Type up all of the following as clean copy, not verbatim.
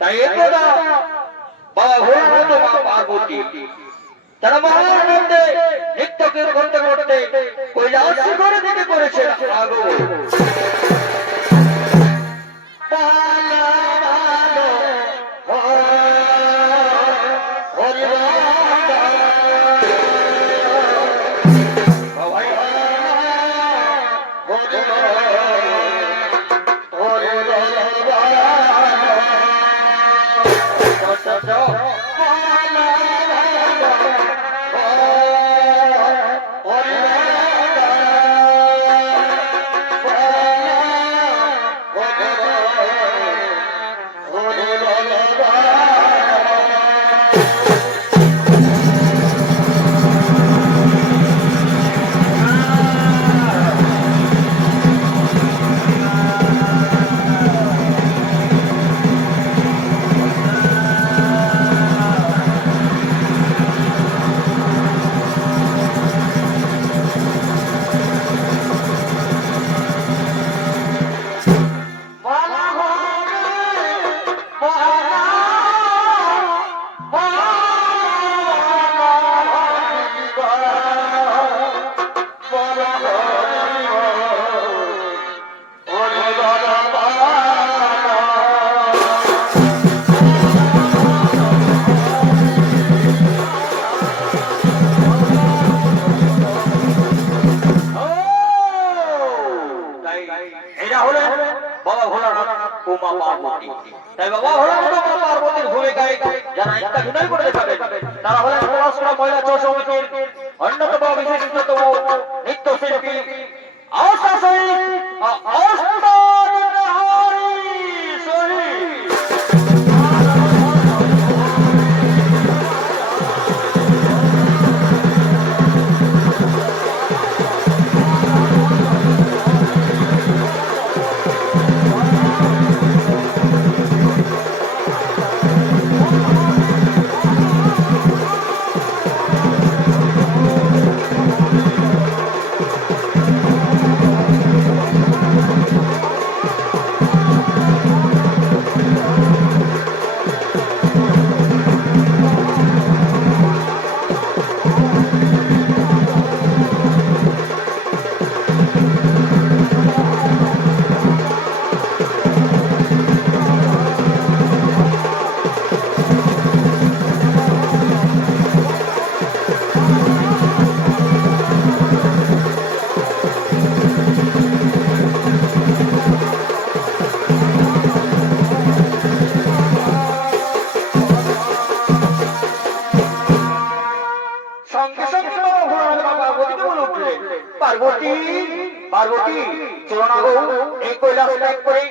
তাই একদা বাবা ভোলানাথ ও মা পার্বতী তারা মহানন্দে নৃত্যকে করতে করতে কৈলাস শিখরে দিকে করেছেন আগমন। তাই বাবা ভোলানাথ ও মা পার্বতীর ভূমিকায় যারা অভিনয় করে দেখাবেন তারা হলেন পলাশপুর মহিলা চৌ সমিতির অন্যতম বিশিষ্টতম নৃত্যশিল্পী পার্বতী পার্বতী চলো না গো এই কৈলাস ত্যাগ করে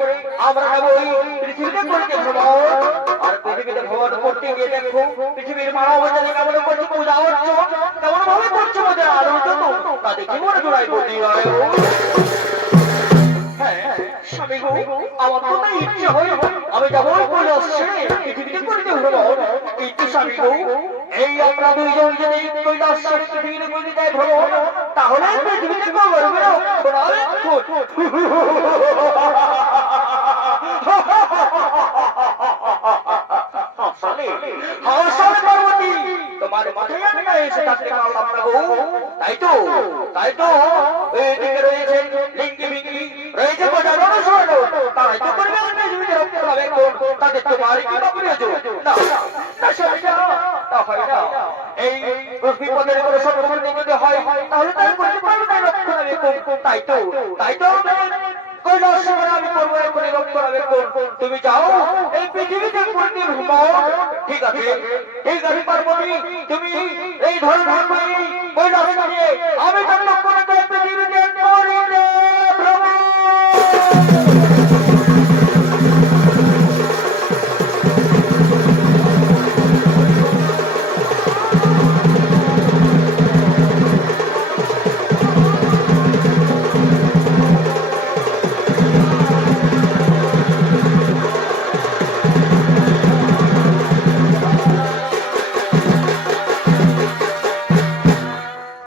আমরা যাবো ওই পৃথিবীতে করতে ভ্রমণ। আর পৃথিবীতে ভ্রমণ করতে গিয়ে দেখো পৃথিবীর মানব জাতি কেমন করছে পূজা হচ্ছে কেমন ভাবে করছে ওদের আলোচিত তা দেখি মনে জোড়াই করতে হয়। হ্যাঁ স্বামী গো আমার তো তাই ইচ্ছে হয় আমি যাবো ওই কৈলাস ছেড়ে পৃথিবীতে করতে ভ্রমণ। কিন্তু স্বামী গো এই আমরা দুইজন যদি কৈলাস ছেড়ে পৃথিবীতে করতে যাই ভ্রমণ তাহলে পৃথিবীতে করবো পার্বতী তোমার মাথায় এসে থাকতে পারলাম না গো। তাই তো এদিকে রয়েছে লিঙ্গি বিঙ্গি রয়েছে তারাই তো করবে তাদের তোমার কি প্রয়োজন না তা হয় না। এই বিপদের করে সর্বসম্মতি যদি হয় তাহলে তাই করতে পারবে না রক্ষণাবেক্ষণ। তাই তো কৈলাস শিখরে আমি করবো এখনই রক্ষণাবেক্ষণ। তুমি যাও এই পৃথিবীতে করতে ঘুমাও। ঠিক আছে পার্বতী তুমি এই ধরনের কৈলাস নিয়ে আমি রক্ষণাবেক্ষণ পৃথিবীতে